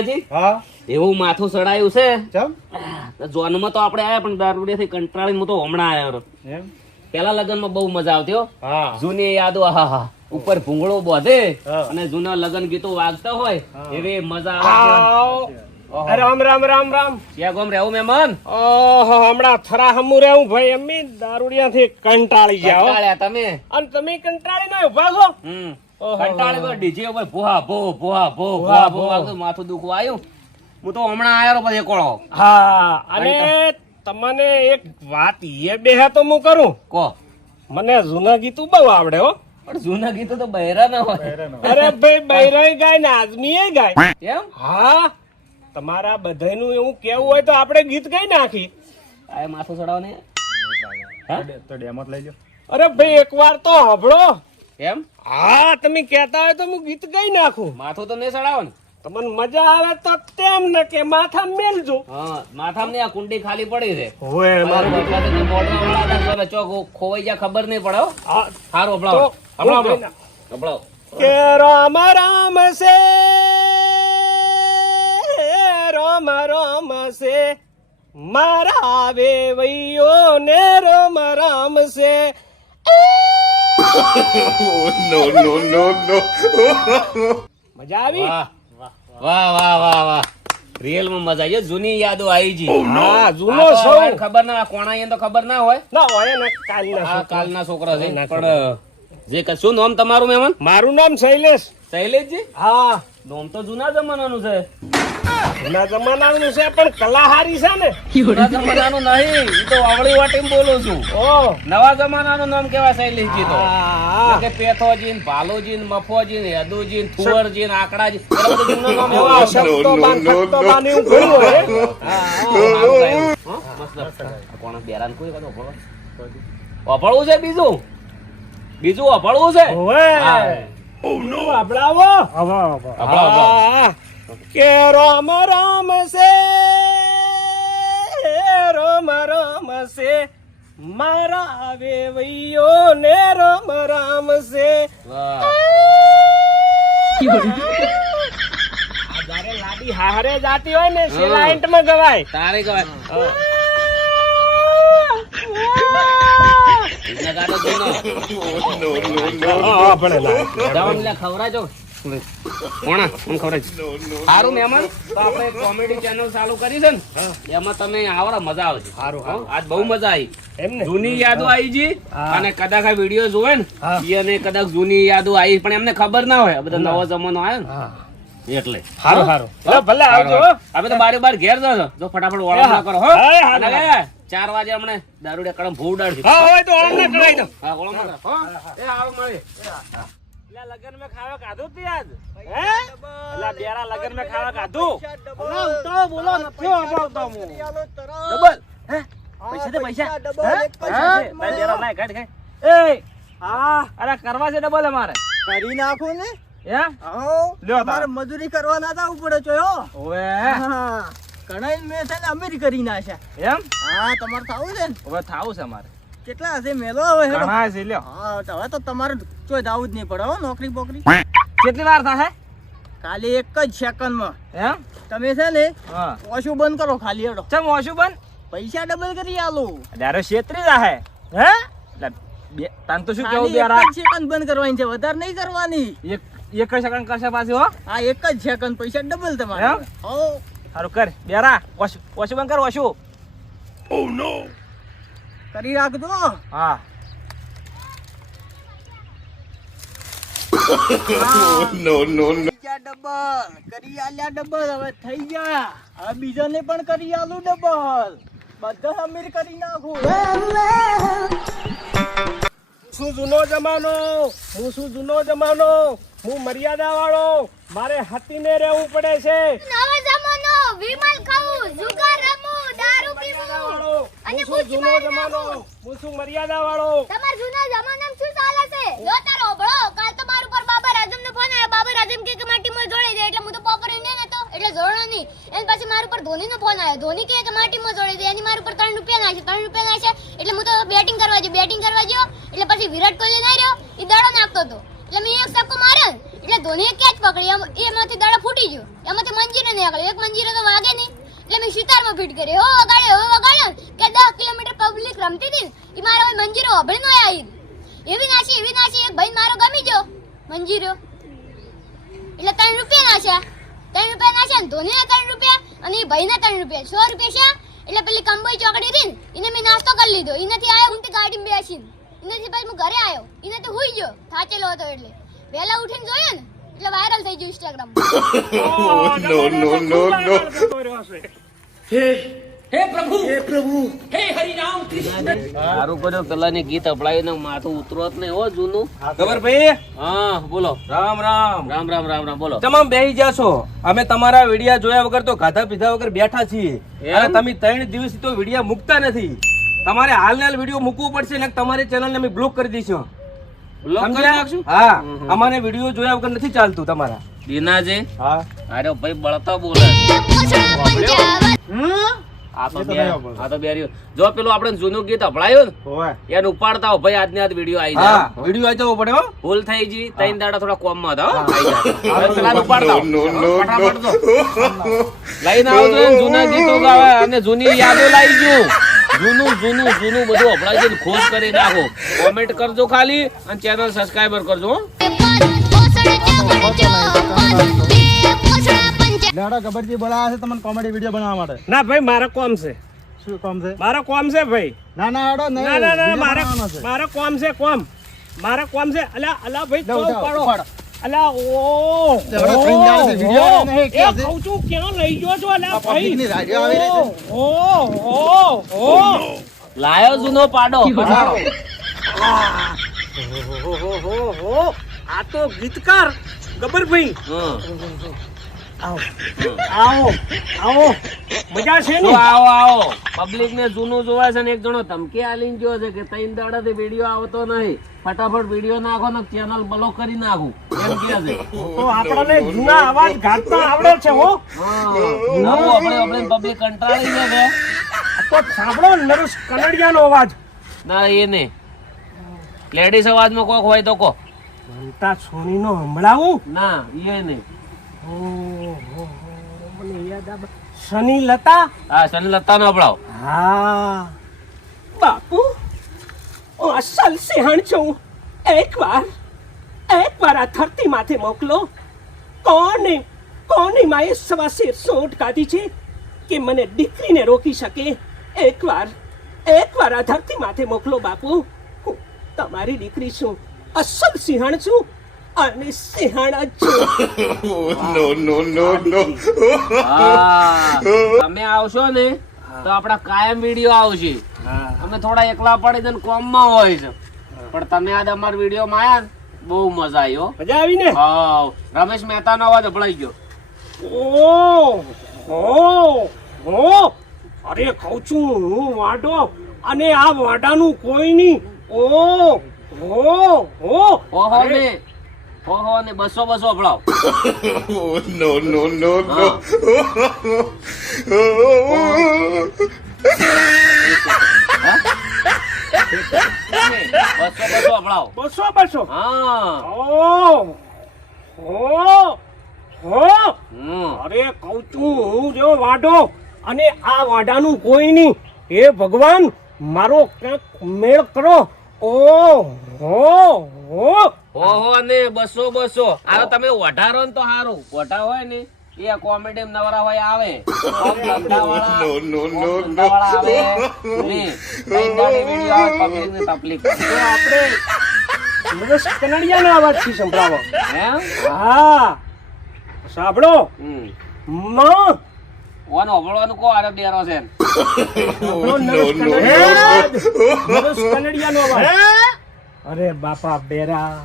કાકાજી હા. એવું માથું સડાયું છે? જોનમાં તો આપણે આવ્યા પણ દારૂડિયાથી કંટાળીને હું તો હમણાં આવ્યો એમ? પેલા લગ્નમાં બહુ મજા આવતી હો. જૂની યાદો આહા ઉપર ભૂંગળો બોધે અને જૂના લગ્ન ગીતો વાગતા હોય એવી મજા આવે. રામ રામ રામ રામ. ક્યાં ગોમ રહેવું મહેમાન? ઓહો હમણાં થરા હમુ રહેવું ભાઈ. અમ્મી દારૂડિયા થી કંટાળી ગયા તમે? અને તમે કંટાળી ના ઊભા છો? હમ. કંટાળી તો ડીજે ઉપર ભોહા ભો ભોહા ભો ભૂહા ભો ભો. માથું દુખવા આવ્યું. હું તો હમણાં આયો પછી કોળો હા અને તમને એક વાત એ બે તો હું કરું. કો. મને જૂના ગીતું બહુ આવડે હો. પણ જૂના ગીતો તો બહેરા ના હોય. અરે ભાઈ બૈરાઈ ગાય ને આદમીએ ગાય. એમ હા તમારા બધાયનું એવું કેવું હોય તો આપણે ગીત ગાઈ નાખી. આ માથું ચડાવો ને અરે ભાઈ એકવાર તો સાંભળો. એમ? હા તમે કહેતા હોય તો હું ગીત ગાઈ નાખું. માથું તો નહીં ચડાવો ને. તમને મજા આવે તો તેમ ને કે માથા મેલજો. હા માથામાં ને આ કુંડી ખાલી પડી છે. હોય મારું બદલા તો બોર્ડમાં વાળા ચોક ખોવાઈ જા ખબર નહીં પડે હા. સારું અપડાવો અપડાવો હભળાવો. કે રામ રામ સે. રામ રામ સે. મારા વેવૈયો ને રામ રામ સે. મજા આવી? વાહ વાહ વાહ વાહ વાહ. રિયલમાં મજા આવી. જૂની યાદો આવી જી હા જૂનો હવે ખબર ના કોણા અહીંયા તો ખબર ના હોય. ના હોય ને કાલના. કાલના છોકરા છે. પણ જે ક- શું નામ તમારું મેમન મારું નામ શૈલેષ. શૈલેષજી? હા. નામ તો જૂના જમાનાનું છે. જૂના જમાનાનું છે પણ કલાહારી છે ને. જૂના જમાનાનું નહીં ઈ તો વાવળી વાટીને બોલું છું. ઓ. નવા જમાનાનું નામ કેવાય શૈલેષજી તો? કે પેથોજીન ભાલોજીન મફોજીન હેદુજીન મફોજી ને યદુજી ને થુવરજી ને આકડાજી નામ એવા શબ્દો બાન બાન એવું ઘણું હોય. કોણ બેરાન કોઈ? છે બીજું? બીજું અભળવું છે. કે રામ રામ સે રામ રામ સે. મારા વેવૈયો ને રામ રામ સે. જયારે લાડી હારે જાતી હોય ને સેલાઈન્ટમાં ગવાય. તારે કહેવાય એટલે ને. કોણા? કોણ ખવડાવજો? સારું મહેમાન તો આપણે કોમેડી ચેનલ ચાલુ કરી છે ને એમાં તમે આવરા મજા આવશે સારું. આજ બહુ મજા આવી. એમ ને? જૂની યાદો આવી જી અને કદાચ આ વીડિયો જોવે ને. એને કદાચ જૂની યાદો આવી પણ એમને ખબર ના હોય. બધા નવો જમાનો આવ્યો ને. એટલે. સારું સારું ભલે આવજો. હવે તો બારે બાર ઘેર જાવ જો ફટાફટ ઓળખ ના કરો હો. ચાર વાગે હમણે દારૂડે કડમ ભૂ ઉડાડશે. હા હોય તો અમને કરાવી દો હા ઓળખ ના હો. એ આવો એટલે લગન મેં ખાવા કાધું તી આજ હે? એટલે બેરા લગન મેં ખાવા કાધું? તો બોલો નથી આવતો હું ડબલ હે? પૈસા દે પૈસા. હે? પૈસા છે. ભાઈ બેરા લાય, કાઢ, કાઢ. એ! હા. અરે કરવા છે ડબલ અમારે. કરી નાખો ને. હે? આવો. લ્યો તમારે મજૂરી કરવા ના જવું પડે છો યો ઓવે. હા. ઘણા મેં છે ને અમીર કરી નાખ્યા. એમ? હા તમારે થાવું છે ને? હવે થાવું છે અમારે. કેટલા હશે? મેલો હવે હેડો. ઘણા હશે લ્યો. હા તો હવે તો તમારે ચોય જાવું જ નહીં પડે હો નોકરી બોકરી કેટલી વાર થશે ખાલી એક જ સેકન્ડમાં. હે તમે છે ને હા. ઓછું બંધ કરો ખાલી હેડો. ચમ ઓશું બંધ? પૈસા ડબલ કરી આલો. ડારો છેતરી જાહે હે? એટલે બે તાન તો શું કેવું બેરા એક સેકન્ડ બંધ કરવાની છે વધારે નહીં કરવાની. એક એક જ સેકન્ડ કરશે પાછી હો? હા એક જ સેકન્ડ પૈસા ડબલ તમારે? હો. સારું કર બેરા ઓશું ઓશું બંધ કર ઓશું કરી રાખજો. હા. નો ડબલ. કરી આલ્યા ડબલ. હવે થઈ ગયા. હવે બીજાને પણ કરી આલું ડબલ. બધા અમીર કરી નાખું. શું જૂનો જમાનો? હું શું જૂનો જમાનો? હું મર્યાદા વાળો મારે હતીને રહેવું પડે છે. નવો જમાનો. વિમલ કહું જુગાર વાળો અને હું શું બુદ્ધિ જૂનો મારી જમાનો હું શું મર્યાદા વાળો તમાર જૂના જમાનામાં શું ચાલે છે? જો તારો ભળો કાલ તો મારું પર બાબર આઝમ નો ફોન આવ્યો બાબા આઝમ કે કે મારી ટીમમાં જોડી દે એટલે હું તો પોપર ને નતો એટલે જોડો નહીં. એન પછી મારું પર ધોની નો ફોન આવ્યો ધોની કે કે જોડી દે એની મારું પર 3 રૂપિયા નાખે. 3 રૂપિયા નાખે એટલે હું તો બેટિંગ કરવા ગયો બેટિંગ કરવા ગયો એટલે પછી વિરાટ કોહલી ના રહ્યો. ઈ દાડો નાખતો હતો. એટલે મેં એક સપ્કો માર્યો એટલે ધોનીએ કેચ પકડી. એમ- એમાંથી દાડા ફૂટી ગયો. એમાંથી મંજીરે નીકળ્યો. એક મંજીરે તો નહીં સિતારમાં ફીટ કરી. હો વગાડ્યો હો વગાડે કે દસ કિલોમીટર પબ્લિક રમતી હતી ને એ મારો હવે મંજીરો અભળી નો આવી એવી નાસી એવી નાસી એક ભાઈ મારો ગમી ગયો. મંજીરો. એટલે ત્રણ રૂપિયા નાખ્યા ત્રણ રૂપિયા નાખ્યા ને ધોનીને ત્રણ રૂપિયા અને એ ભાઈને ત્રણ રૂપિયા. સો રૂપિયા છે. એટલે પેલી કંબોઈ ચોકડી હતી ને એને મેં નાસ્તો કરી લીધો. એનાથી આવ્યો હું તે ગાડીમાં બેસીને. એનાથી પછી હું ઘરે આવ્યો એને તો હુઈ ગયો. થાચેલો હતો એટલે. વહેલા ઉઠીને જોયો ને એટલે વાયરલ થઈ ગયું ઇન્સ્ટાગ્રામ નો નો નો નો સારું કર્યો પેલાની ગીત અપડાવીને માથું ઉતરત નહીં હો જૂનું. ખબર ભાઈ હા બોલો. રામ રામ. રામ રામ રામ રામ બોલો. તમામ બેહી જાશો અમે તમારા વિડિયા જોયા વગર તો ખાધા પીધા વગર બેઠા છીએ. અને તમે ત્રણ દિવસ તો વિડિયા મૂકતા નથી. તમારે હાલ ને હાલ વિડિયો મૂકવું પડશે ને તમારી ચેનલ ને અમે બ્લોક કરી દઈશું. બ્લોક કરી નાખશું? હા અમારે વિડિયો જોયા વગર નથી ચાલતું તમારા. દીનાજી? હા. અરે ભાઈ બળતા બોલે. આ તો બે આ તો બે જો પેલું આપણે જૂનું ગીત અપડાયું ને એને ઉપાડતા ભાઈ આજની આજ વીડિયો આવી જાય. વીડિયો વિડિયો આવી જવો પડે ભૂલ થઈ ગઈ ત્રણ દાડા થોડા કોમમાં હતા ઉપાડતા. લઈને જૂના ગીતો ગાવે. અને જૂની યાદો લાવી ગયું. જૂનું જૂનું જૂનું બધું અપડાઈ જઈને ખોજ કરી નાખો. કોમેન્ટ કરજો ખાલી અને ચેનલ સબસ્ક્રાઈબર કરજો હો. ગબરજી બોલાયા છે તમને કોમેડી વીડિયો બનાવવા માટે. ના ભાઈ મારા કોમ છે. શું કોમ છે? મારા કોમ છે ભાઈ. ના ના આડો નહીં ના ના મારા. મારા કોમ છે કોમ. મારા કોમ છે અલા અલા ભાઈ તો પાડો. અલા ઓ. દાડા ઓ, નહીં, એ ક્યાં કહું છું? ક્યાં લઈ ગયો છો અલા ભાઈ? ની radio આવી રહી છે. ઓ ઓ ઓ. લાયો જૂનો પાડો. આ તો ગીતકાર ગબ્બરભાઈ આવો. આવો. મજા છે ને? આવો આવો પબ્લિક ને જૂનું જોવે છે ને એક જણો ધમકી આલીને ગયો છે કે ત્રણ દાડાથી વીડિયો આવતો નહીં. ફટાફટ વીડિયો નાખો ને ચેનલ બ્લોક કરી નાખું. એમ કે છે. તો આપણને જૂના અવાજ ગાતા આવડે છે હો. નવું આપણે આપણે પબ્લિક કંટાળી છે. તો સાંભળો નરેશ કનડિયાનો અવાજ. ના એ નહીં. લેડીઝ અવાજમાં કોક હોય તો કો. ઘંટા સોનીનો સંભળાવું ના એ નહીં. મને યાદ આવે શની લતા હા નો હા. બાપુ હું અસલ સિંહણ છું. એકવાર એકવાર આ ધરતી માથે મોકલો. કોને કોની માએ સવા શેર સોટ કાઢી છે કે મને દીકરીને રોકી શકે? એકવાર એકવાર આ ધરતી માથે મોકલો બાપુ. તમારી દીકરી છું. અસલ સિંહણ છું. અને સિંહાણા છો. નો નો નો નો. તમે આવશો ને તો આપડા કાયમ વીડિયો આવશે. અમે થોડા એકલા પડી જઈને કોમમાં હોય છે. પણ તમે આજ અમાર વીડિયો માં આયા બહુ મજા આવ્યો મજા આવી ને? હા રમેશ મહેતા નો અવાજ અભળાઈ ગયો. ઓ હો હો અરે કહું છું હું વાંટો અને આ વાંઢાનું કોઈ નહીં. ઓ હો હો ઓહો ને. ઓહો ને બસો બસો અપડાવ no, no, no, no. બસો બસો અપડાવ બસો. બસો હા ઓ હો. હો અરે કહું છું હું જો વાઢો અને આ વાઢાનું કોઈ નહીં. હે ભગવાન મારો ક્યાંક મેળ કરો. ઓ હો હો ઓહો ને બસો બસો. આ તમે વઢારો ને તો સારું વઢા હોય ને એ કોમેડી નવરા હોય આવે. ને તકલીફ. આપણે સંભળાવો. હા. સાંભળો. હમ. માં. ઓન અભળવાનું કો આરે બેરો છે. નરેશ કનડિયા નરેશ અરે બાપા બેરા.